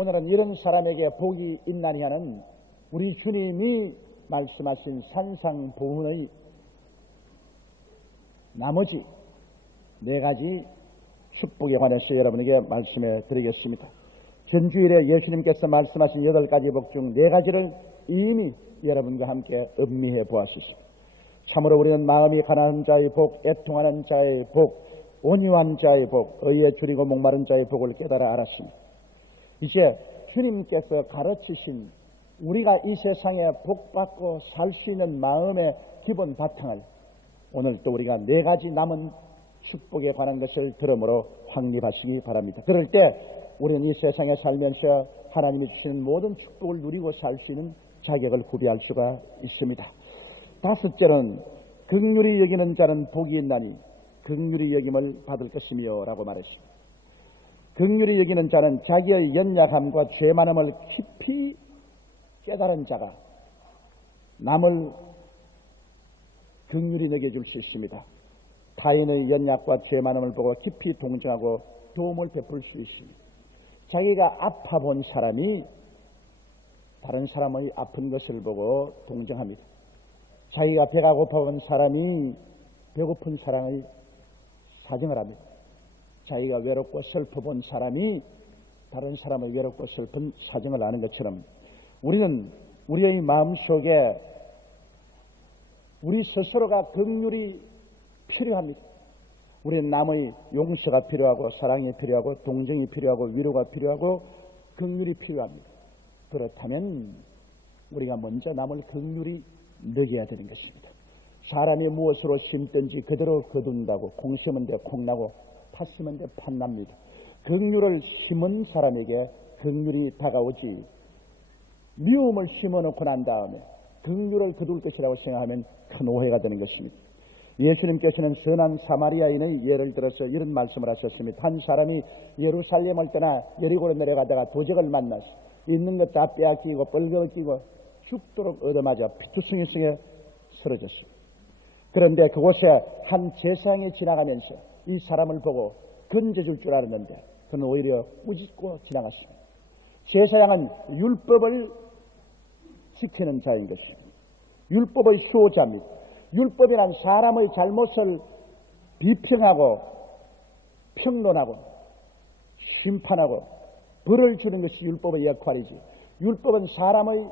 오늘은 이런 사람에게 복이 있나니 하는 우리 주님이 말씀하신 산상보훈의 나머지 4가지 축복에 관해서 여러분에게 말씀해 드리겠습니다. 전주일에 예수님께서 말씀하신 8가지 복 중 4가지를 이미 여러분과 함께 음미해 보았습니다. 참으로 우리는 마음이 가난한 자의 복, 애통하는 자의 복, 온유한 자의 복, 의에 줄이고 목마른 자의 복을 깨달아 알았습니다. 이제 주님께서 가르치신 우리가 이 세상에 복받고 살 수 있는 마음의 기본 바탕을 오늘 또 우리가 4가지 남은 축복에 관한 것을 들음으로 확립하시기 바랍니다. 그럴 때 우리는 이 세상에 살면서 하나님이 주시는 모든 축복을 누리고 살 수 있는 자격을 구비할 수가 있습니다. 5째는 긍휼히 여기는 자는 복이 있나니 긍휼히 여김을 받을 것이며 라고 말했습니다. 긍휼히 여기는 자는 자기의 연약함과 죄 많음을 깊이 깨달은 자가 남을 긍휼히 여겨줄 수 있습니다. 타인의 연약과 죄 많음을 보고 깊이 동정하고 도움을 베풀 수 있습니다. 자기가 아파 본 사람이 다른 사람의 아픈 것을 보고 동정합니다. 자기가 배가 고파 본 사람이 배고픈 사람의 사정을 합니다. 자기가 외롭고 슬퍼 본 사람이 다른 사람의 외롭고 슬픈 사정을 아는 것처럼 우리는 우리의 마음속에 우리 스스로가 긍휼이 필요합니다. 우리는 남의 용서가 필요하고 사랑이 필요하고 동정이 필요하고 위로가 필요하고 긍휼이 필요합니다. 그렇다면 우리가 먼저 남을 긍휼히 여겨야 되는 것입니다. 사람이 무엇으로 심든지 그대로 거둔다고 콩 심은 데 콩나고 팥 심은 데 팥납니다. 긍휼을 심은 사람에게 긍휼이 다가오지 미움을 심어놓고 난 다음에 긍휼을 거둘 것이라고 생각하면 큰 오해가 되는 것입니다. 예수님께서는 선한 사마리아인의 예를 들어서 이런 말씀을 하셨습니다. 한 사람이 예루살렘을 떠나 여리고로 내려가다가 도적을 만나서 있는 것 다 빼앗기고 뻘거벗기고 죽도록 얻어맞아 피투성이성에 쓰러졌습니다. 그런데 그곳에 한 제사장이 지나가면서 이 사람을 보고 건져줄 줄 알았는데 그는 오히려 꾸짖고 지나갔습니다. 제사장은 율법을 지키는 자인 것입니다. 율법의 수호자입니다. 율법이란 사람의 잘못을 비평하고 평론하고 심판하고 벌을 주는 것이 율법의 역할이지 율법은 사람의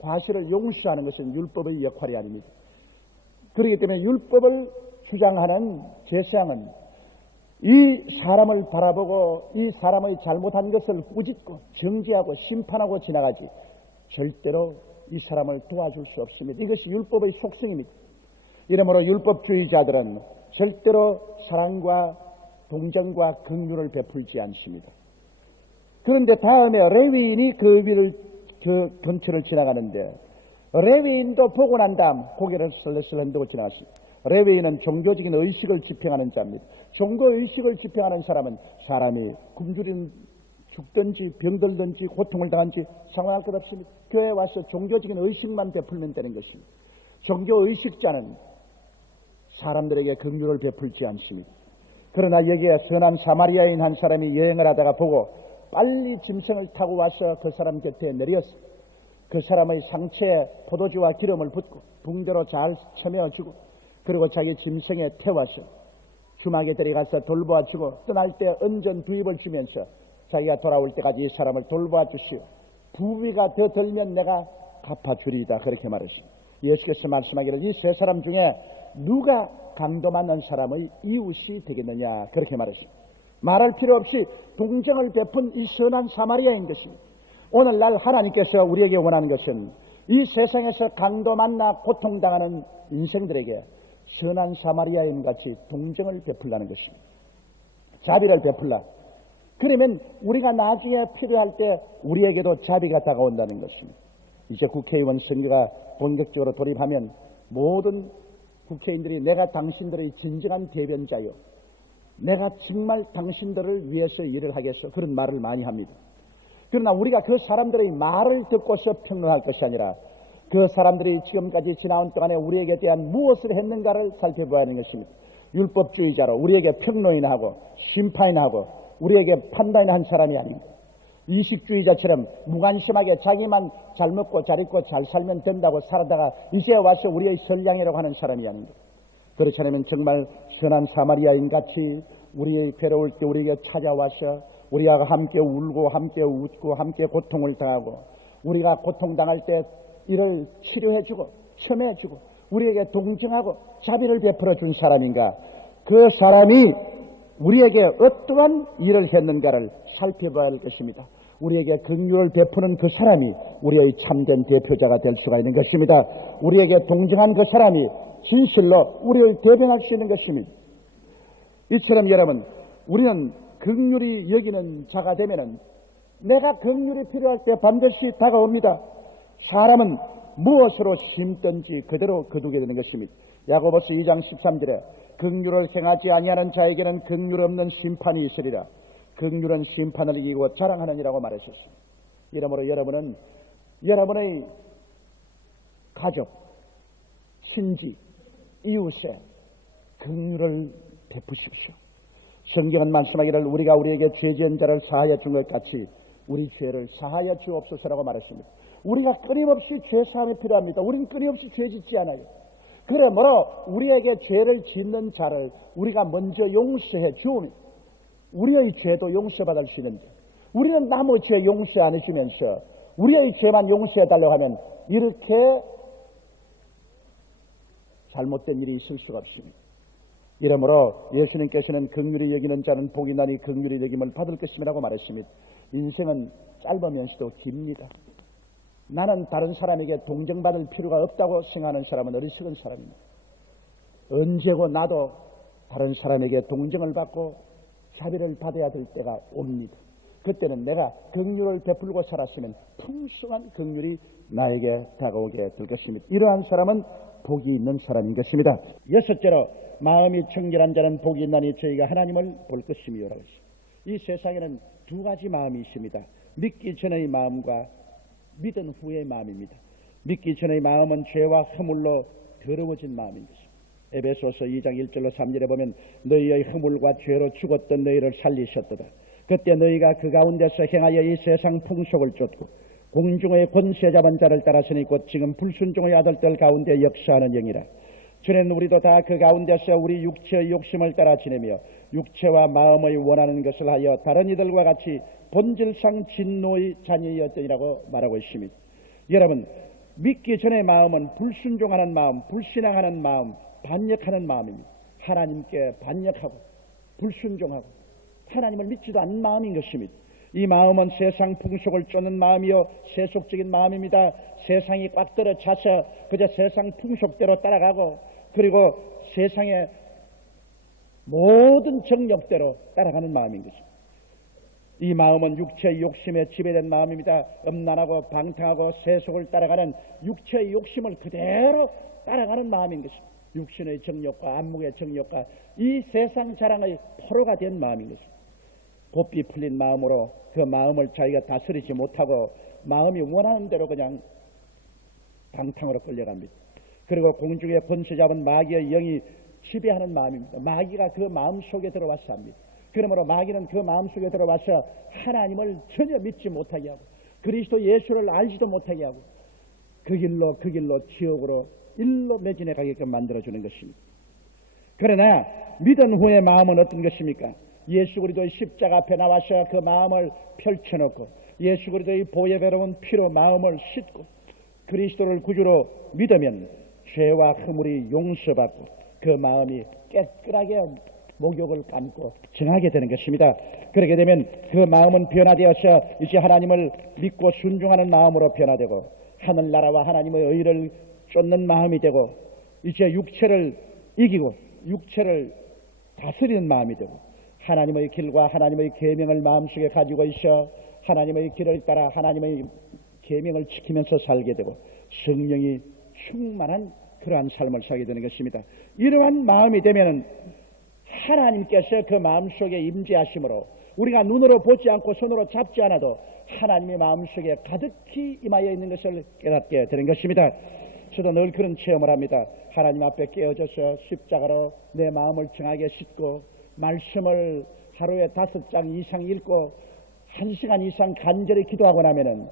과실을 용서하는 것은 율법의 역할이 아닙니다. 그렇기 때문에 율법을 주장하는 제사장은 이 사람을 바라보고 이 사람의 잘못한 것을 꾸짖고 정죄하고 심판하고 지나가지 절대로 이 사람을 도와줄 수 없습니다. 이것이 율법의 속성입니다. 이러므로 율법주의자들은 절대로 사랑과 동정과 긍휼을 베풀지 않습니다. 그런데 다음에 레위인이 그 근처를 지나가는데 레위인도 보고 난 다음 고개를 슬슬 흔들고 지나갔습니다. 레위인은 종교적인 의식을 집행하는 자입니다. 종교의식을 집행하는 사람은 사람이 굶주린 죽든지 병들든지 고통을 당한지 상관할 것 없습니다. 교회에 와서 종교적인 의식만 베풀면 되는 것입니다. 종교의식자는 사람들에게 긍휼을 베풀지 않습니다. 그러나 여기에 선한 사마리아인 한 사람이 여행을 하다가 보고 빨리 짐승을 타고 와서 그 사람 곁에 내려서 그 사람의 상체에 포도주와 기름을 붓고 붕대로 잘 쳐매어주고 그리고 자기 짐승에 태워서 주막에 데려가서 돌보아주고 떠날 때 은전 2입을 주면서 자기가 돌아올 때까지 이 사람을 돌보아 주시오. 부비가 더 들면 내가 갚아주리이다. 그렇게 말했습니다. 예수께서 말씀하기를 이 3사람 중에 누가 강도 맞는 사람의 이웃이 되겠느냐 그렇게 말했습니다. 말할 필요 없이 동정을 베푼 이 선한 사마리아인 것입니다. 오늘날 하나님께서 우리에게 원하는 것은 이 세상에서 강도 만나 고통당하는 인생들에게 선한 사마리아인 같이 동정을 베풀라는 것입니다. 자비를 베풀라. 그러면 우리가 나중에 필요할 때 우리에게도 자비가 다가온다는 것입니다. 이제 국회의원 선거가 본격적으로 돌입하면 모든 국회의원들이 내가 당신들의 진정한 대변자요. 내가 정말 당신들을 위해서 일을 하겠소. 그런 말을 많이 합니다. 그러나 우리가 그 사람들의 말을 듣고서 평론할 것이 아니라 그 사람들이 지금까지 지나온 동안에 우리에게 대한 무엇을 했는가를 살펴봐야 하는 것입니다. 율법주의자로 우리에게 평론이나 하고 심판이나 하고 우리에게 판단이나 한 사람이 아닙니다. 이식주의자처럼 무관심하게 자기만 잘 먹고 잘 입고 잘 살면 된다고 살다가 이제 와서 우리의 선량이라고 하는 사람이 아닌가. 그렇지 않으면 정말 선한 사마리아인 같이 우리의 괴로울 때 우리에게 찾아와서 우리와 함께 울고 함께 웃고 함께 고통을 당하고 우리가 고통당할 때 이를 치료해주고 첨해주고 우리에게 동정하고 자비를 베풀어 준 사람인가. 그 사람이 우리에게 어떠한 일을 했는가를 살펴봐야 할 것입니다. 우리에게 긍휼을 베푸는 그 사람이 우리의 참된 대표자가 될 수가 있는 것입니다. 우리에게 동정한 그 사람이 진실로 우리를 대변할 수 있는 것입니다. 이처럼 여러분, 우리는 긍휼히 여기는 자가 되면은 내가 긍휼이 필요할 때 반드시 다가옵니다. 사람은 무엇으로 심든지 그대로 거두게 되는 것입니다. 야고보서 2장 13절에 긍휼을 행하지 아니하는 자에게는 긍휼 없는 심판이 있으리라. 긍휼은 심판을 이기고 자랑하느니라고 말하셨습니다. 이러므로 여러분은 여러분의 가족, 친지, 이웃에 긍휼을 베푸십시오. 성경은 말씀하기를 우리가 우리에게 죄 지은 자를 사하여 준 것 같이 우리 죄를 사하여 주옵소서라고 말했습니다. 우리가 끊임없이 죄 사함이 필요합니다. 우리는 끊임없이 죄 짓지 않아요. 그러므로 우리에게 죄를 짓는 자를 우리가 먼저 용서해 주면 우리의 죄도 용서받을 수 있는데 우리는 남의 죄 용서 안 해주면서 우리의 죄만 용서해 달라고 하면 이렇게 잘못된 일이 있을 수가 없습니다. 이러므로 예수님께서는 긍휼히 여기는 자는 복이 나니 긍휼히 여김을 받을 것임이라고 말했습니다. 인생은 짧으면서도 깁니다. 나는 다른 사람에게 동정받을 필요가 없다고 생각하는 사람은 어리석은 사람입니다. 언제고 나도 다른 사람에게 동정을 받고 자비를 받아야 될 때가 옵니다. 그때는 내가 긍휼을 베풀고 살았으면 풍성한 긍휼이 나에게 다가오게 될 것입니다. 이러한 사람은 복이 있는 사람인 것입니다. 여섯째로 마음이 청결한 자는 복이 있나니 저희가 하나님을 볼 것이며라고 했습니다. 이 세상에는 두 가지 마음이 있습니다. 믿기 전의 마음과 믿은 후의 마음입니다. 믿기 전의 마음은 죄와 허물로 더러워진 마음인 것입니다. 에베소서 2장 1절로 3절에 보면 너희의 허물과 죄로 죽었던 너희를 살리셨도다. 그때 너희가 그 가운데서 행하여 이 세상 풍속을 쫓고 공중의 권세 잡은 자를 따라서니 곧 지금 불순종의 아들들 가운데 역사하는 영이라. 전에는 우리도 다 그 가운데서 우리 육체의 욕심을 따라 지내며 육체와 마음의 원하는 것을 하여 다른 이들과 같이 본질상 진노의 자녀였더니라고 말하고 있습니다. 여러분, 믿기 전의 마음은 불순종하는 마음, 불신앙하는 마음, 반역하는 마음입니다. 하나님께 반역하고 불순종하고 하나님을 믿지도 않는 마음인 것입니다. 이 마음은 세상 풍속을 쫓는 마음이요 세속적인 마음입니다. 세상이 꽉 들어차서 그저 세상 풍속대로 따라가고 그리고 세상의 모든 정욕대로 따라가는 마음인 것입니다. 이 마음은 육체의 욕심에 지배된 마음입니다. 음란하고 방탕하고 세속을 따라가는 육체의 욕심을 그대로 따라가는 마음인 것입니다. 육신의 정욕과 안목의 정욕과 이 세상 자랑의 포로가 된 마음인 것입니다. 곱비 풀린 마음으로 그 마음을 자기가 다스리지 못하고 마음이 원하는 대로 그냥 방탕으로 끌려갑니다. 그리고 공중에 번세 잡은 마귀의 영이 지배하는 마음입니다. 마귀가 그 마음 속에 들어와서 합니다. 그러므로 마귀는 그 마음 속에 들어와서 하나님을 전혀 믿지 못하게 하고 그리스도 예수를 알지도 못하게 하고 그 길로 지옥으로 일로 매진해 가게끔 만들어주는 것입니다. 그러나 믿은 후의 마음은 어떤 것입니까? 예수 그리스도의 십자가 앞에 나와서 그 마음을 펼쳐놓고 예수 그리스도의 보혈배로운 피로 마음을 씻고 그리스도를 구주로 믿으면 죄와 허물이 용서받고 그 마음이 깨끗하게 목욕을 감고 정하게 되는 것입니다. 그렇게 되면 그 마음은 변화되어서 이제 하나님을 믿고 순종하는 마음으로 변화되고 하늘나라와 하나님의 의를 쫓는 마음이 되고 이제 육체를 이기고 육체를 다스리는 마음이 되고 하나님의 길과 하나님의 계명을 마음속에 가지고 있어 하나님의 길을 따라 하나님의 계명을 지키면서 살게 되고 성령이 충만한 그러한 삶을 살게 되는 것입니다. 이러한 마음이 되면 하나님께서 그 마음속에 임재하심으로 우리가 눈으로 보지 않고 손으로 잡지 않아도 하나님의 마음속에 가득히 임하여 있는 것을 깨닫게 되는 것입니다. 저도 늘 그런 체험을 합니다. 하나님 앞에 깨어져서 십자가로 내 마음을 정하게 싣고 말씀을 하루에 5장 이상 읽고 1시간 이상 간절히 기도하고 나면은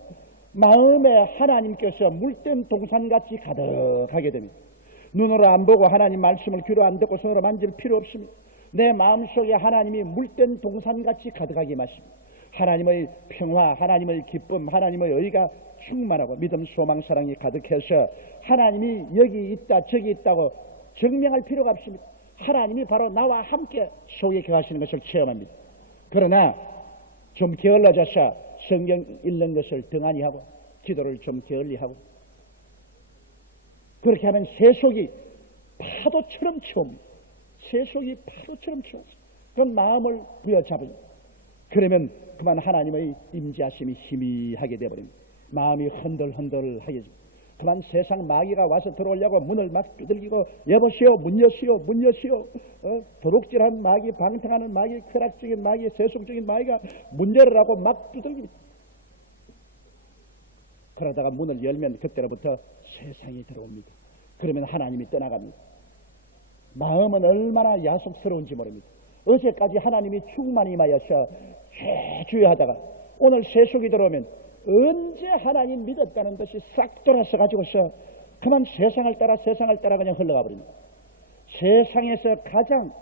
마음에 하나님께서 물된 동산같이 가득하게 됩니다. 눈으로 안 보고 하나님 말씀을 귀로 안 듣고 손으로 만질 필요 없습니다. 내 마음속에 하나님이 물된 동산같이 가득하게 마십니다. 하나님의 평화, 하나님의 기쁨, 하나님의 의가 충만하고 믿음, 소망, 사랑이 가득해서 하나님이 여기 있다 저기 있다고 증명할 필요가 없습니다. 하나님이 바로 나와 함께 속에 거하시는 것을 체험합니다. 그러나 좀 게을러져서 성경 읽는 것을 등한히 하고 기도를 좀 게을리하고 그렇게 하면 세속이 파도처럼 채웁니다. 세속이 파도처럼 채웁니다. 그럼 마음을 부여잡습니다. 그러면 그만 하나님의 임재하심이 희미하게 되어버립니다. 마음이 흔들흔들하게 됩니다. 그만 세상 마귀가 와서 들어오려고 문을 막 두들기고 여보시오 문 여시오 문 여시오 도둑질하는 마귀, 방탕하는 마귀, 쾌락적인 마귀, 세속적인 마귀가 문 열으라고 막 두들깁니다. 그러다가 문을 열면 그때로부터 세상이 들어옵니다. 그러면 하나님이 떠나갑니다. 마음은 얼마나 야속스러운지 모릅니다. 어제까지 하나님이 충만히 임하여서 주여 하다가 오늘 세속이 들어오면 언제 하나님 믿었다는 듯이 싹 돌아서 가지고서 그만 세상을 따라 그냥 흘러가 버립니다. 세상에서 가장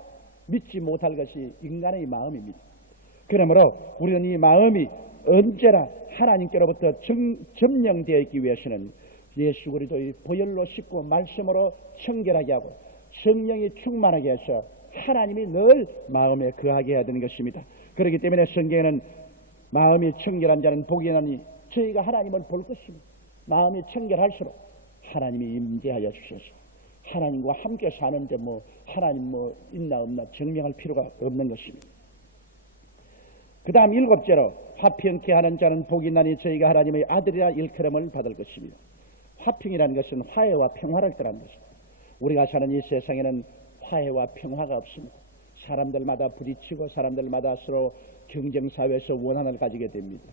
믿지 못할 것이 인간의 마음입니다. 그러므로 우리는 이 마음이 언제나 하나님께로부터 점령되어 있기 위해서는 예수 그리스도의 보혈로 씻고 말씀으로 청결하게 하고 성령이 충만하게 해서 하나님이 늘 마음에 거하게 해야 되는 것입니다. 그렇기 때문에 성경에는 마음이 청결한 자는 복이 나니 저희가 하나님을 볼 것입니다. 마음이 청결할수록 하나님이 임재하여 주셔서 하나님과 함께 사는데 하나님 있나 없나 증명할 필요가 없는 것입니다. 그 다음 7째로 화평케 하는 자는 복이 나니 저희가 하나님의 아들이라 일컬음을 받을 것입니다. 화평이라는 것은 화해와 평화를 뜻하는 것입니다. 우리가 사는 이 세상에는 화해와 평화가 없습니다. 사람들마다 부딪히고 사람들마다 서로 경쟁사회에서 원한을 가지게 됩니다.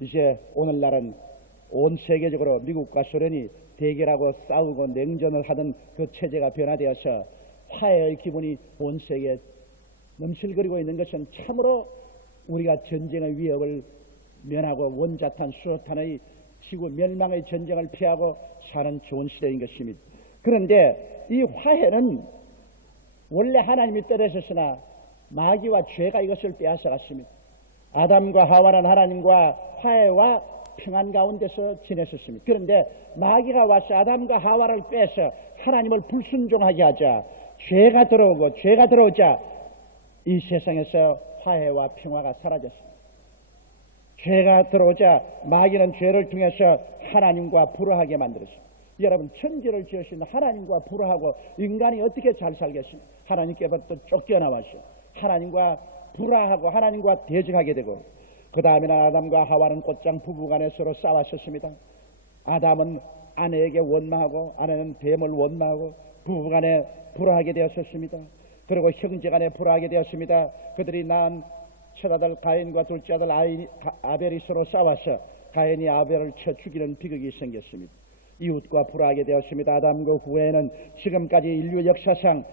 이제 오늘날은 온 세계적으로 미국과 소련이 대결하고 싸우고 냉전을 하던 그 체제가 변화되어서 화해의 기분이 온 세계에 넘실거리고 있는 것은 참으로 우리가 전쟁의 위협을 면하고 원자탄, 수소탄의 지구 멸망의 전쟁을 피하고 사는 좋은 시대인 것입니다. 그런데 이 화해는 원래 하나님이 뜻하셨으나 마귀와 죄가 이것을 빼앗아갔습니다. 아담과 하와는 하나님과 화해와 평안 가운데서 지냈었습니다. 그런데 마귀가 와서 아담과 하와를 빼서 하나님을 불순종하게 하자 죄가 들어오자 이 세상에서 화해와 평화가 사라졌습니다. 죄가 들어오자 마귀는 죄를 통해서 하나님과 불화하게 만들었습니다. 여러분 천지를 지으신 하나님과 불화하고 인간이 어떻게 잘 살겠습니까? 하나님께부터 쫓겨나와서 하나님과 불화하고 하나님과 대적하게 되고 그 다음에는 아담과 하와는 곧장 부부간에 서로 싸웠었습니다. 아담은 아내에게 원망하고 아내는 뱀을 원망하고 부부간에 불화하게 되었었습니다. 그리고 형제간에 불화하게 되었습니다. 그들이 낳은 첫아들 가인과 둘째 아들 아벨이 서로 싸워서 가인이 아벨을 쳐 죽이는 비극이 생겼습니다. 이웃과 불화하게 되었습니다. 아담 그 후에는 지금까지 인류 역사상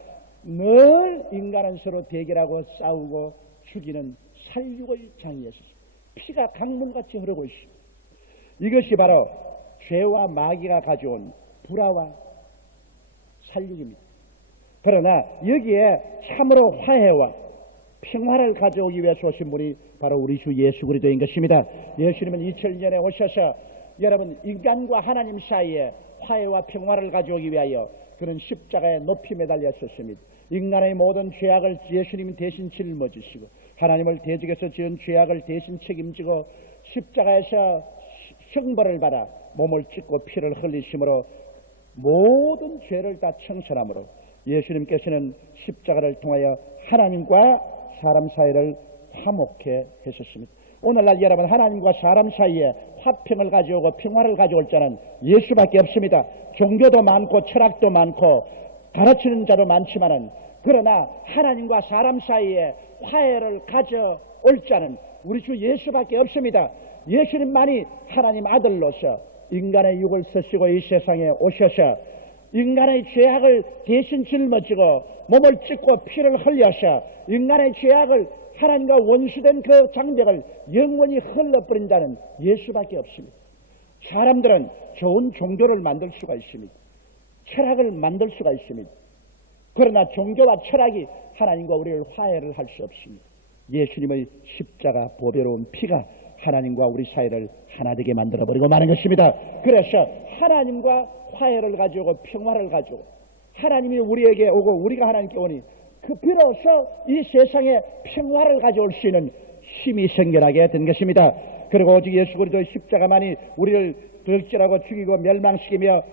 늘 인간은 서로 대결하고 싸우고 죽이는 살육의 장이었습니다. 피가 강물같이 흐르고 있습니다. 이것이 바로 죄와 마귀가 가져온 불화와 살육입니다. 그러나 여기에 참으로 화해와 평화를 가져오기 위해서 오신 분이 바로 우리 주 예수 그리스도인 것입니다. 예수님은 2000년에 오셔서 여러분 인간과 하나님 사이에 화해와 평화를 가져오기 위하여 그는 십자가에 높이 매달렸었습니다. 인간의 모든 죄악을 예수님이 대신 짊어지시고 하나님을 대적해서 지은 죄악을 대신 책임지고 십자가에서 형벌을 받아 몸을 찢고 피를 흘리심으로 모든 죄를 다 청산함으로 예수님께서는 십자가를 통하여 하나님과 사람 사이를 화목해 하셨습니다. 오늘날 여러분 하나님과 사람 사이에 화평을 가져오고 평화를 가져올 자는 예수밖에 없습니다. 종교도 많고 철학도 많고 가르치는 자도 많지만은 그러나 하나님과 사람 사이에 화해를 가져올 자는 우리 주 예수밖에 없습니다. 예수님만이 하나님 아들로서 인간의 육을 쓰시고 이 세상에 오셔서 인간의 죄악을 대신 짊어지고 몸을 찢고 피를 흘려서 인간의 죄악을 하나님과 원수된 그 장벽을 영원히 흘러버린 자는 예수밖에 없습니다. 사람들은 좋은 종교를 만들 수가 있습니다. 철학을 만들 수가 있습니다. 그러나 종교와 철학이 하나님과 우리를 화해를 할 수 없습니다. 예수님의 십자가 보배로운 피가 하나님과 우리 사이를 하나 되게 만들어버리고 마는 것입니다. 그래서 하나님과 화해를 가져오고 평화를 가져오고 하나님이 우리에게 오고 우리가 하나님께 오니 그 비로소 이 세상에 평화를 가져올 수 있는 힘이 생겨나게 된 것입니다. 그리고 오직 예수 그리스도의 십자가만이 우리를 덕질하고 죽이고 멸망시키며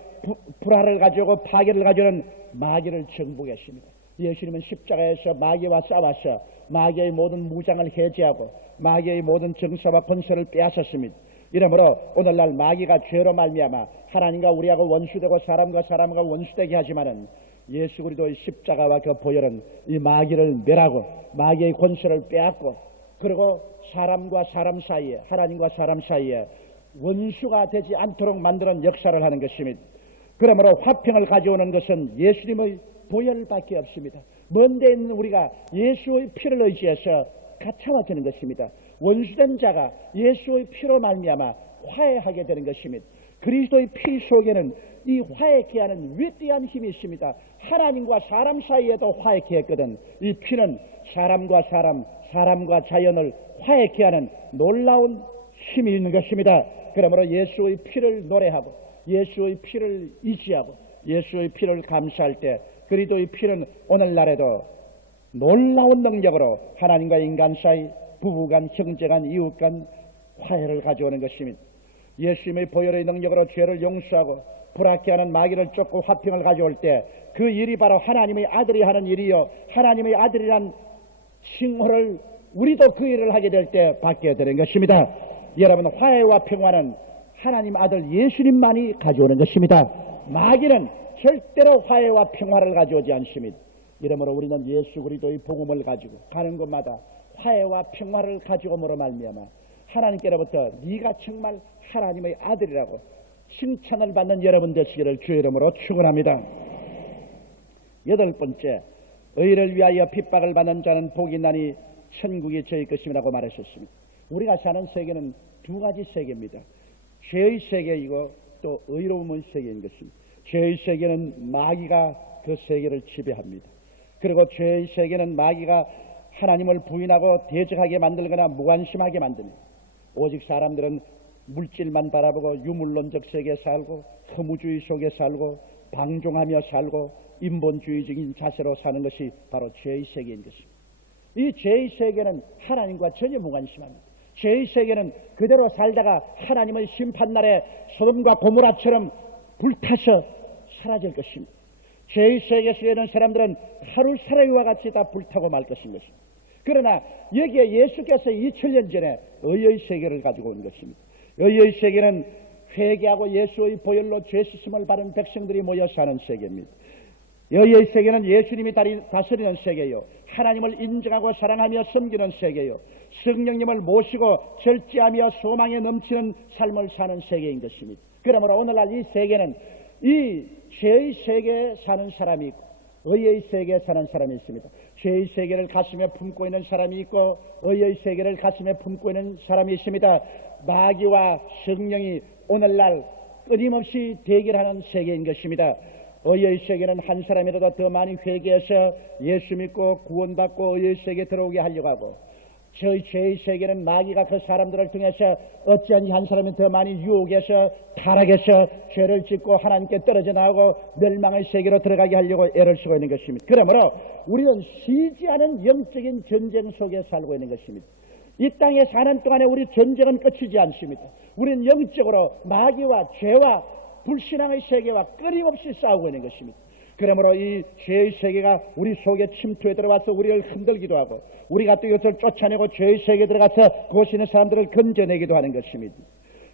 불화를 가져오고 파괴를 가져오는 마귀를 정복했습니다. 예수님은 십자가에서 마귀와 싸워서 마귀의 모든 무장을 해제하고 마귀의 모든 정사와 권세를 빼앗았습니다. 이러므로 오늘날 마귀가 죄로 말미암아 하나님과 우리하고 원수되고 사람과 사람과 원수되게 하지만은 예수 그리스도의 십자가와 그 보혈은 이 마귀를 멸하고 마귀의 권세를 빼앗고 그리고 사람과 사람 사이에 하나님과 사람 사이에 원수가 되지 않도록 만드는 역사를 하는 것입니다. 그러므로 화평을 가져오는 것은 예수님의 보혈밖에 없습니다. 먼 데 있는 우리가 예수의 피를 의지해서 가차워지는 것입니다. 원수된 자가 예수의 피로 말미암아 화해하게 되는 것입니다. 그리스도의 피 속에는 이 화해케 하는 위대한 힘이 있습니다. 하나님과 사람 사이에도 화해케 했거든. 이 피는 사람과 사람, 사람과 자연을 화해케 하는 놀라운 힘이 있는 것입니다. 그러므로 예수의 피를 노래하고 예수의 피를 의지하고 예수의 피를 감사할 때 그리스도의 피는 오늘날에도 놀라운 능력으로 하나님과 인간 사이, 부부간, 형제간, 이웃간 화해를 가져오는 것입니다. 예수님의 보혈의 능력으로 죄를 용서하고 불악케 하는 마귀를 쫓고 화평을 가져올 때 그 일이 바로 하나님의 아들이 하는 일이요 하나님의 아들이란 칭호를 우리도 그 일을 하게 될 때 받게 되는 것입니다. 여러분, 화해와 평화는 하나님 아들 예수님만이 가져오는 것입니다. 마귀는 절대로 화해와 평화를 가져오지 않습니다. 이러므로 우리는 예수 그리스도의 복음을 가지고 가는 곳마다 화해와 평화를 가져옴으로 말미암아 하나님께로부터 네가 정말 하나님의 아들이라고 칭찬을 받는 여러분 되시기를 주의 이름으로 축원합니다. 8번째, 의를 위하여 핍박을 받는 자는 복이 나니 천국이 저희 것임이라고 말하셨습니다. 우리가 사는 세계는 두 가지 세계입니다. 죄의 세계이고 또 의로움의 세계인 것입니다. 죄의 세계는 마귀가 그 세계를 지배합니다. 그리고 죄의 세계는 마귀가 하나님을 부인하고 대적하게 만들거나 무관심하게 만듭니다. 오직 사람들은 물질만 바라보고 유물론적 세계에 살고 허무주의 속에 살고 방종하며 살고 인본주의적인 자세로 사는 것이 바로 죄의 세계인 것입니다. 이 죄의 세계는 하나님과 전혀 무관심합니다. 죄의 세계는 그대로 살다가 하나님의 심판날에 소돔과 고모라처럼 불타서 사라질 것입니다. 죄의 세계 속에 있는 사람들은 하루 사라이와 같이 다 불타고 말 것인 것입니다. 그러나 여기에 예수께서 2000년 전에 의의 세계를 가지고 온 것입니다. 의의 세계는 회개하고 예수의 보혈로 죄 씻음을 받은 백성들이 모여 사는 세계입니다. 의의 세계는 예수님이 다스리는 세계요, 하나님을 인정하고 사랑하며 섬기는 세계요, 성령님을 모시고 절제하며 소망에 넘치는 삶을 사는 세계인 것입니다. 그러므로 오늘날 이 세계는 이 죄의 세계에 사는 사람이 있고 의의 세계에 사는 사람이 있습니다. 죄의 세계를 가슴에 품고 있는 사람이 있고 의의 세계를 가슴에 품고 있는 사람이 있습니다. 마귀와 성령이 오늘날 끊임없이 대결하는 세계인 것입니다. 의의 세계는 한 사람이라도 더 많이 회개해서 예수 믿고 구원받고 의의 세계에 들어오게 하려고 하고, 저희 죄의 세계는 마귀가 그 사람들을 통해서 어찌하니 한 사람이 더 많이 유혹해서 타락해서 죄를 짓고 하나님께 떨어져 나오고 멸망의 세계로 들어가게 하려고 애를 쓰고 있는 것입니다. 그러므로 우리는 쉬지 않은 영적인 전쟁 속에 살고 있는 것입니다. 이 땅에 사는 동안에 우리 전쟁은 끝이지 않습니다. 우리는 영적으로 마귀와 죄와 불신앙의 세계와 끊임없이 싸우고 있는 것입니다. 그러므로 이 죄의 세계가 우리 속에 침투해 들어와서 우리를 흔들기도 하고, 우리가 또 이것을 쫓아내고 죄의 세계에 들어가서 그곳에 있는 사람들을 건져내기도 하는 것입니다.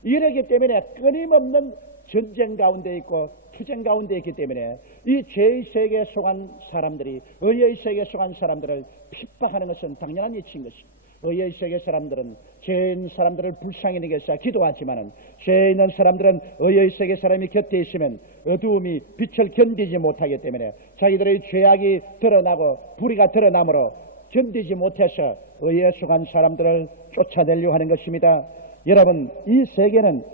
이러기 때문에 끊임없는 전쟁 가운데 있고 투쟁 가운데 있기 때문에 이 죄의 세계에 속한 사람들이 의의 세계에 속한 사람들을 핍박하는 것은 당연한 이치인 것입니다. 의의 세계 사람들은 죄 있는 사람들을 불쌍히 여기서 기도하지만은, 죄 있는 사람들은 의의 세계 사람이 곁에 있으면 어두움이 빛을 견디지 못하기 때문에 자기들의 죄악이 드러나고 불의가 드러나므로 견디지 못해서 의에 속한 사람들을 쫓아내려고 하는 것입니다. 여러분, 이 세계는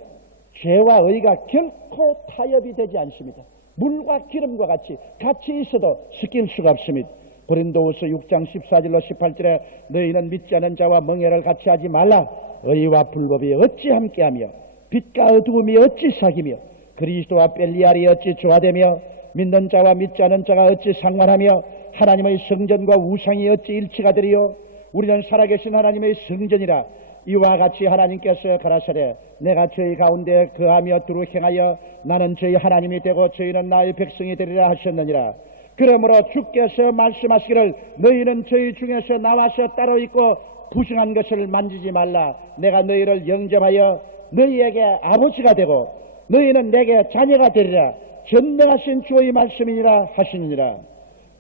죄와 의가 결코 타협이 되지 않습니다. 물과 기름과 같이 있어도 섞일 수가 없습니다. 고린도후서 6장 14절로 18절에 너희는 믿지 않는 자와 멍해를 같이 하지 말라. 의와 불법이 어찌 함께하며 빛과 어두움이 어찌 사귀며 그리스도와 벨리알이 어찌 조화되며 믿는 자와 믿지 않는 자가 어찌 상관하며 하나님의 성전과 우상이 어찌 일치가 되리요. 우리는 살아계신 하나님의 성전이라. 이와 같이 하나님께서 가라사대 내가 저희 가운데 거하며 두루 행하여 나는 저희 하나님이 되고 저희는 나의 백성이 되리라 하셨느니라. 그러므로 주께서 말씀하시기를 너희는 저희 중에서 나와서 따로 있고 부정한 것을 만지지 말라. 내가 너희를 영접하여 너희에게 아버지가 되고 너희는 내게 자녀가 되리라. 전능하신 주의 말씀이니라 하시니라.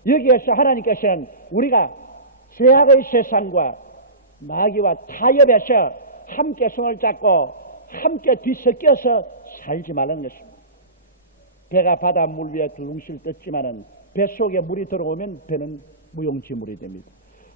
여기에서 하나님께서는 우리가 죄악의 세상과 마귀와 타협해서 함께 손을 잡고 함께 뒤섞여서 살지 말라는 것입니다. 배가 바닷물 위에 둥실 떴지만은 뱃속에 물이 들어오면 배는 무용지물이 됩니다.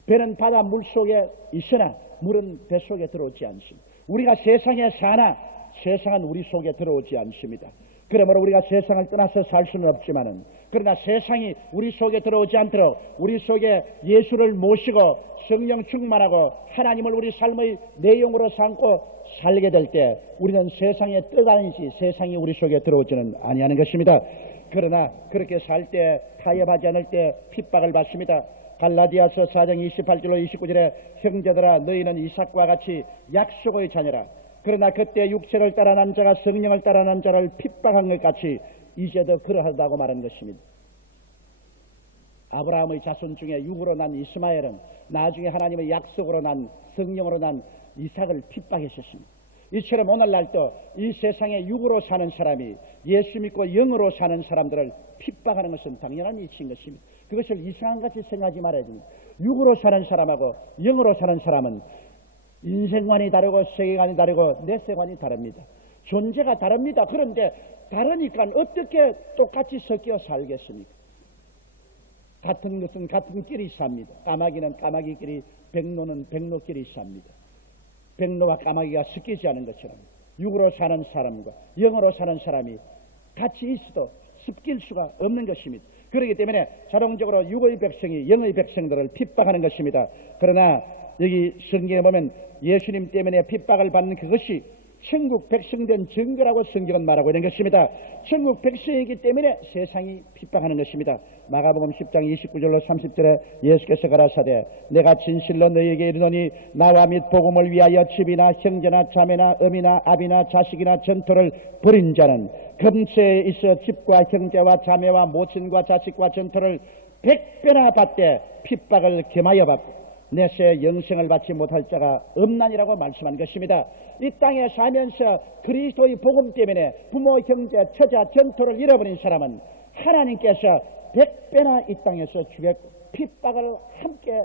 배는 바닷물 속에 있으나 물은 뱃속에 들어오지 않습니다. 우리가 세상에 사나 세상은 우리 속에 들어오지 않습니다. 그러므로 우리가 세상을 떠나서 살 수는 없지만은 그러나 세상이 우리 속에 들어오지 않도록 우리 속에 예수를 모시고 성령 충만하고 하나님을 우리 삶의 내용으로 삼고 살게 될 때 우리는 세상에 떠다니지 세상이 우리 속에 들어오지는 아니하는 것입니다. 그러나 그렇게 살 때 타협하지 않을 때 핍박을 받습니다. 갈라디아서 4장 28절로 29절에 형제들아 너희는 이삭과 같이 약속의 자녀라. 그러나 그때 육체를 따라 난 자가 성령을 따라 난 자를 핍박한 것 같이 이제도 그러하다고 말한 것입니다. 아브라함의 자손 중에 육으로 난 이스마엘은 나중에 하나님의 약속으로 난 성령으로 난 이삭을 핍박했었습니다. 이처럼 오늘날도 이 세상에 육으로 사는 사람이 예수 믿고 영으로 사는 사람들을 핍박하는 것은 당연한 이치인 것입니다. 그것을 이상한같이 생각하지 말아야 됩니다. 육으로 사는 사람하고 영으로 사는 사람은 인생관이 다르고 세계관이 다르고 내세관이 다릅니다. 존재가 다릅니다. 그런데 다르니까 어떻게 똑같이 섞여 살겠습니까? 같은 것은 같은 길이 삽니다. 까마귀는 까마귀끼리, 백로는 백로끼리 삽니다. 백로와 까마귀가 섞이지 않은 것처럼 육으로 사는 사람과 영으로 사는 사람이 같이 있어도 섞일 수가 없는 것입니다. 그렇기 때문에 자동적으로 육의 백성이 영의 백성들을 핍박하는 것입니다. 그러나 여기 성경에 보면 예수님 때문에 핍박을 받는 그것이 천국 백성된 증거라고 성경은 말하고 있는 것입니다. 천국 백성이기 때문에 세상이 핍박하는 것입니다. 마가복음 10장 29절로 30절에 예수께서 가라사대 내가 진실로 너희에게 이르노니 나와 및 복음을 위하여 집이나 형제나 자매나 어미나 아비나 자식이나 전토를 벌인 자는 금세에 있어 집과 형제와 자매와 모친과 자식과 전토를 100배나 받되 핍박을 겸하여 받고 내세 영생을 받지 못할 자가 없나니라고 말씀한 것입니다. 이 땅에 살면서 그리스도의 복음 때문에 부모, 형제, 처자, 전토를 잃어버린 사람은 하나님께서 100배나 이 땅에서 주겠고 핍박을 함께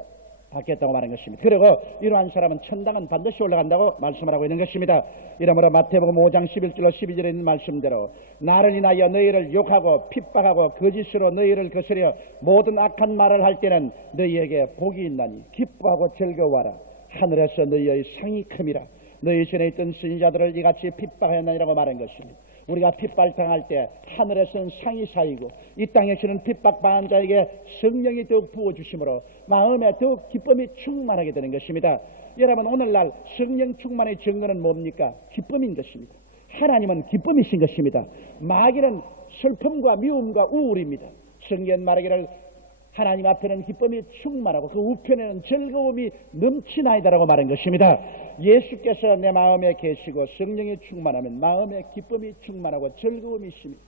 받겠다고 말한 것입니다. 그리고 이러한 사람은 천당은 반드시 올라간다고 말씀을 하고 있는 것입니다. 이러므로 마태복음 5장 11절로 12절에 있는 말씀대로 나를 인하여 너희를 욕하고 핍박하고 거짓으로 너희를 거스려 모든 악한 말을 할 때는 너희에게 복이 있나니 기뻐하고 즐거워하라. 하늘에서 너희의 상이 큼이라. 너희 전에 있던 선지자들을 이같이 핍박하였나니라고 말한 것입니다. 우리가 핍박당할 때 하늘에서는 상이 쌓이고 이 땅에서는 핍박당한 자에게 성령이 더욱 부어주심으로 마음에 더욱 기쁨이 충만하게 되는 것입니다. 여러분 오늘날 성령 충만의 증거는 뭡니까? 기쁨인 것입니다. 하나님은 기쁨이신 것입니다. 마귀는 슬픔과 미움과 우울입니다. 성경 말하기를 하나님 앞에는 기쁨이 충만하고 그 우편에는 즐거움이 넘치나이다라고 말한 것입니다. 예수께서 내 마음에 계시고 성령이 충만하면 마음에 기쁨이 충만하고 즐거움이 있습니다.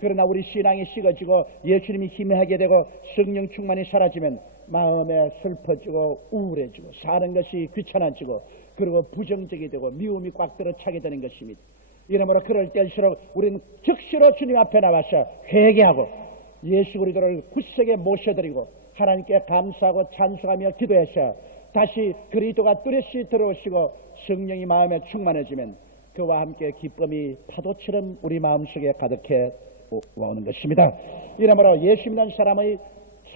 그러나 우리 신앙이 식어지고 예수님이 희미하게 되고 성령 충만이 사라지면 마음에 슬퍼지고 우울해지고 사는 것이 귀찮아지고 그리고 부정적이 되고 미움이 꽉 들어차게 되는 것입니다. 이러므로 그럴 때일수록 우리는 즉시로 주님 앞에 나와서 회개하고 예수 그리스도를 굳세게 모셔드리고 하나님께 감사하고 찬송하며 기도해서 다시 그리스도가 뚜렷이 들어오시고 성령이 마음에 충만해지면 그와 함께 기쁨이 파도처럼 우리 마음속에 가득해 오는 것입니다. 이러므로 예수 믿는 사람의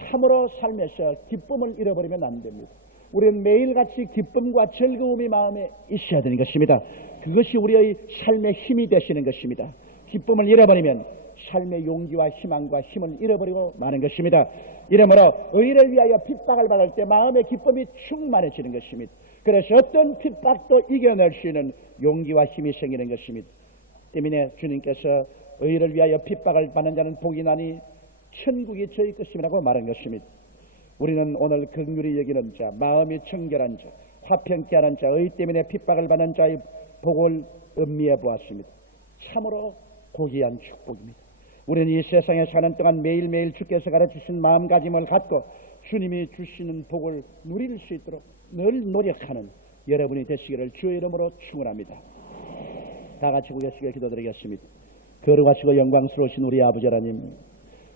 참으로 삶에서 기쁨을 잃어버리면 안 됩니다. 우리는 매일같이 기쁨과 즐거움이 마음에 있어야 되는 것입니다. 그것이 우리의 삶의 힘이 되시는 것입니다. 기쁨을 잃어버리면 삶의 용기와 희망과 힘을 잃어버리고 마는 것입니다. 이러므로 의를 위하여 핍박을 받을 때 마음의 기쁨이 충만해지는 것입니다. 그래서 어떤 핍박도 이겨낼 수 있는 용기와 힘이 생기는 것입니다. 때문에 주님께서 의를 위하여 핍박을 받는 자는 복이 나니 천국이 저희 것임이라고 말한 것입니다. 우리는 오늘 긍휼히 여기는 자, 마음이 청결한 자, 화평케 하는 자, 의 때문에 핍박을 받는 자의 복을 음미해 보았습니다. 참으로 고귀한 축복입니다. 우리는 이 세상에 사는 동안 매일매일 주께서 가르치신 마음가짐을 갖고 주님이 주시는 복을 누릴 수 있도록 늘 노력하는 여러분이 되시기를 주의 이름으로 축원합니다. 다 같이 고개숙여 기도드리겠습니다. 거룩하시고 영광스러우신 우리 아버지 하나님,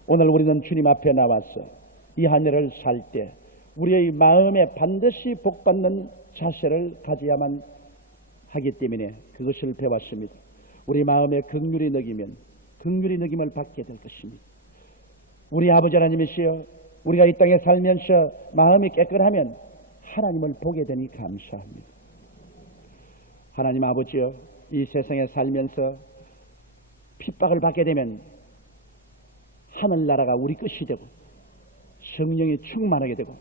오늘 우리는 주님 앞에 나와서 이 한 해를 살 때 우리의 마음에 반드시 복받는 자세를 가져야만 하기 때문에 그것을 배웠습니다. 우리 마음에 긍휼히 느끼면 긍휼히 느낌을 받게 될 것입니다. 우리 아버지 하나님이시여, 우리가 이 땅에 살면서 마음이 깨끗하면 하나님을 보게 되니 감사합니다. 하나님 아버지여, 이 세상에 살면서 핍박을 받게 되면 하늘나라가 우리 것이 되고 성령이 충만하게 되고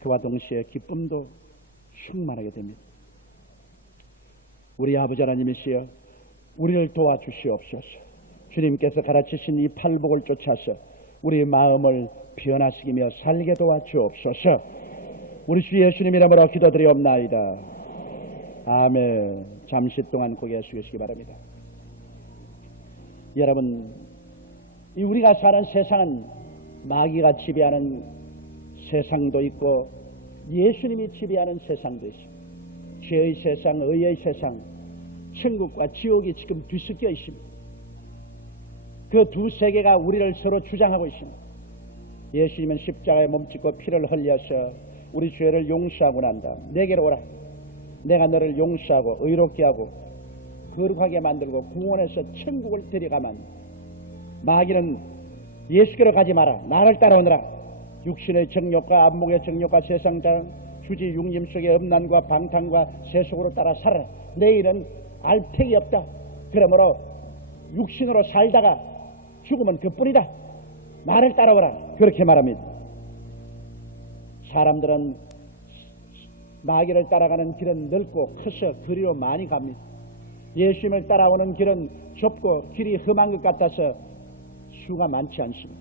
그와 동시에 기쁨도 충만하게 됩니다. 우리 아버지 하나님이시여, 우리를 도와주시옵소서. 주님께서 가르치신 이 팔복을 쫓아서 우리 마음을 변화시키며 살게 도와주옵소서. 우리 주 예수님 이름으로 기도드리옵나이다. 아멘. 잠시 동안 고개 숙이시기 바랍니다. 여러분, 이 우리가 사는 세상은 마귀가 지배하는 세상도 있고 예수님이 지배하는 세상도 있습니다. 죄의 세상, 의의 세상, 천국과 지옥이 지금 뒤섞여 있습니다. 그 두 세계가 우리를 서로 주장하고 있습니다. 예수님은 십자가에 몸짓고 피를 흘려서 우리 죄를 용서하고 난 다음 내게로 오라. 내가 너를 용서하고 의롭게 하고 거룩하게 만들고 구원해서 천국을 데려가만. 마귀는 예수께로 가지 마라. 나를 따라오너라. 육신의 정욕과 안목의 정욕과 세상장 주지 육림 속의 음란과 방탕과 세속으로 따라 살아라. 내일은 알택이 없다. 그러므로 육신으로 살다가 죽으면 그뿐이다. 나를 따라오라. 그렇게 말합니다. 사람들은 마귀를 따라가는 길은 넓고 커서 그리로 많이 갑니다. 예수님을 따라오는 길은 좁고 길이 험한 것 같아서 수가 많지 않습니다.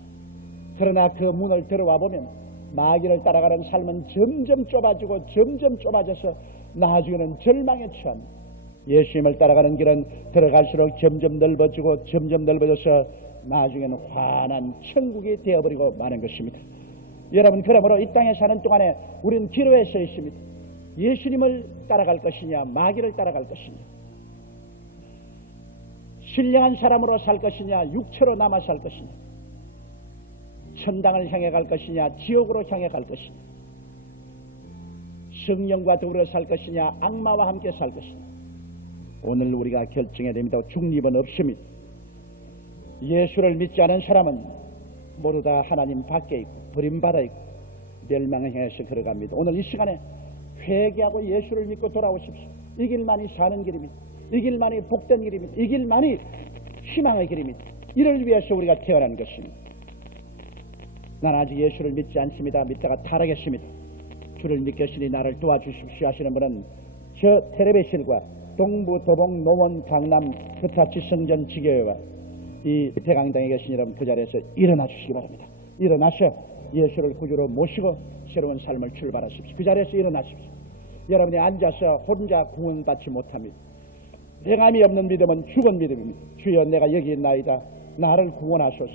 그러나 그 문을 들어와 보면 마귀를 따라가는 삶은 점점 좁아지고 점점 좁아져서 나중에는 절망에 처합니다. 예수님을 따라가는 길은 들어갈수록 점점 넓어지고 점점 넓어져서 나중에는 환한 천국이 되어버리고 마는 것입니다. 여러분, 그러므로 이 땅에 사는 동안에 우리는 기로에 서 있습니다. 예수님을 따라갈 것이냐, 마귀를 따라갈 것이냐, 신령한 사람으로 살 것이냐, 육체로 남아 살 것이냐, 천당을 향해 갈 것이냐, 지옥으로 향해 갈 것이냐, 성령과 더불어 살 것이냐, 악마와 함께 살 것이냐. 오늘 우리가 결정해야 됩니다. 중립은 없습니다. 예수를 믿지 않은 사람은 모두 다 하나님 밖에 있고 버림받아 있고 멸망을 향해서 걸어갑니다. 오늘 이 시간에 회개하고 예수를 믿고 돌아오십시오. 이 길만이 사는 길입니다. 이 길만이 복된 길입니다. 이 길만이 희망의 길입니다. 이를 위해서 우리가 태어난 것입니다. 난 아직 예수를 믿지 않습니다. 믿다가 타락했습니다. 주를 믿겠으니 나를 도와주십시오 하시는 분은 저 텔레비실과 동부, 도봉, 노원, 강남, 부타치, 성전, 지교회와 이 대강당에 계신 여러분, 그 자리에서 일어나 주시기 바랍니다. 일어나셔 예수를 구주로 모시고 새로운 삶을 출발하십시오. 그 자리에서 일어나십시오. 여러분이 앉아서 혼자 구원받지 못합니다. 내감이 없는 믿음은 죽은 믿음입니다. 주여, 내가 여기 있나이다. 나를 구원하소서.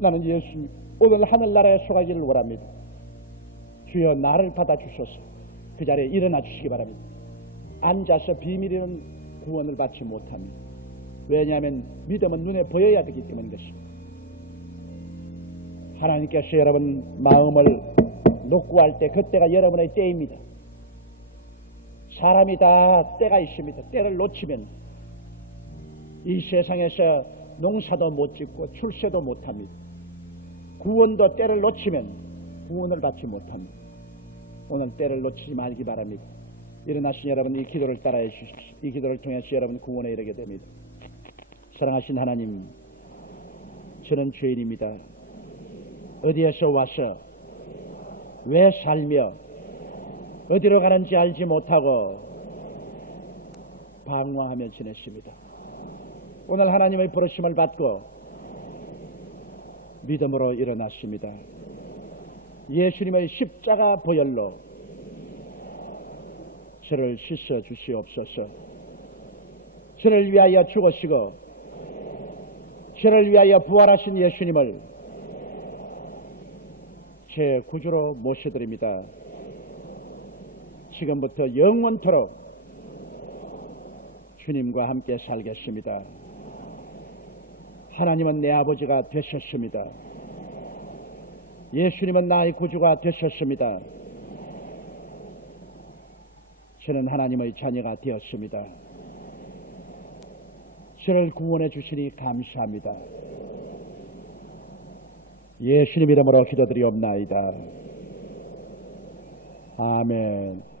나는 예수님 오늘 하늘나라에 속하기를 원합니다. 주여, 나를 받아주소서. 그 자리에 일어나 주시기 바랍니다. 앉아서 비밀이는 구원을 받지 못합니다. 왜냐하면 믿음은 눈에 보여야 되기 때문인 것입니다. 하나님께서 여러분 마음을 놓고 할 때 그때가 여러분의 때입니다. 사람이 다 때가 있습니다. 때를 놓치면 이 세상에서 농사도 못 짓고 출세도 못합니다. 구원도 때를 놓치면 구원을 받지 못합니다. 오늘 때를 놓치지 말기 바랍니다. 일어나신 여러분 이 기도를 따라해 주십시오. 이 기도를 통해서 여러분 구원에 이르게 됩니다. 사랑하신 하나님, 저는 죄인입니다. 어디에서 와서 왜 살며 어디로 가는지 알지 못하고 방황하며 지냈습니다. 오늘 하나님의 부르심을 받고 믿음으로 일어났습니다. 예수님의 십자가 보혈로 저를 씻어 주시옵소서. 저를 위하여 죽으시고 저를 위하여 부활하신 예수님을 제 구주로 모셔드립니다. 지금부터 영원토록 주님과 함께 살겠습니다. 하나님은 내 아버지가 되셨습니다. 예수님은 나의 구주가 되셨습니다. 저는 하나님의 자녀가 되었습니다. 저를 구원해 주시니 감사합니다. 예수님 이름으로 기도드리옵나이다. 아멘.